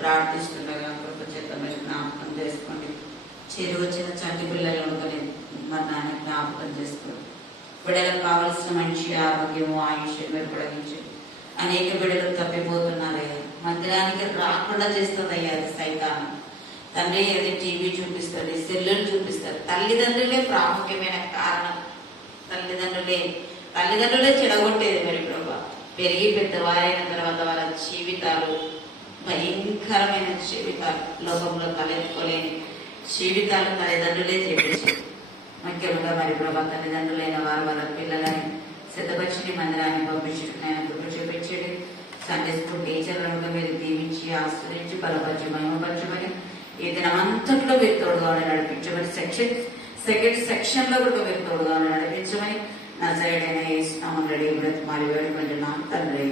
ప్రార్థిస్తుండగా కృప చేత మీరు జ్ఞాపకం చేసుకోండి. చెరువు వచ్చిన చంటి పిల్లలను కొని మరణాన్ని జ్ఞాపకం చేసుకోండి. బిడ్డలకు కావలసిన మంచి ఆరోగ్యము ఆయుష్ మీరు పొడిగించండి. అనేక బిడ్డలు తప్పిపోతున్నారయ్యా. మందిరానికి రాకుండా చేస్తుందయ్యా అది సైతాను. తండ్రి అది టీవీ చూపిస్తుంది, సెల్లులు చూపిస్తారు. తల్లిదండ్రులే ప్రాముఖ్యమైన కారణం. తల్లిదండ్రులే చెడగొట్టేది. మరి ప్రభా పెరిగి పెద్దవారైన తర్వాత వాళ్ళ జీవితాలు భయంకరమైన జీవితాలు, లోకంలో తలెత్తుకోలేని జీవితాలు తల్లిదండ్రులే చేపించారు. ముఖ్యంగా మరి ప్రభా తల్లిదండ్రులైన వారు వాళ్ళ పిల్లలని సిద్ధపరిచి మందిరాన్ని పంపించడం కృప చూపించండి. సండే స్కూల్ టీచర్లను మీరు దీవించి ఆశ్రయించి బలపరిచి మహిమపరచమని ఈ దినమంతట్లో మీరు తోడుగా నడిపించమని సెకండ్ సెక్షన్ లో కూడా మీరు తోడుగా నడిపించమని నా సైడ్ అయినా వేసినామని రెడీ బ్రత్ మారి వేడుకుంటున్నాం తండ్రి.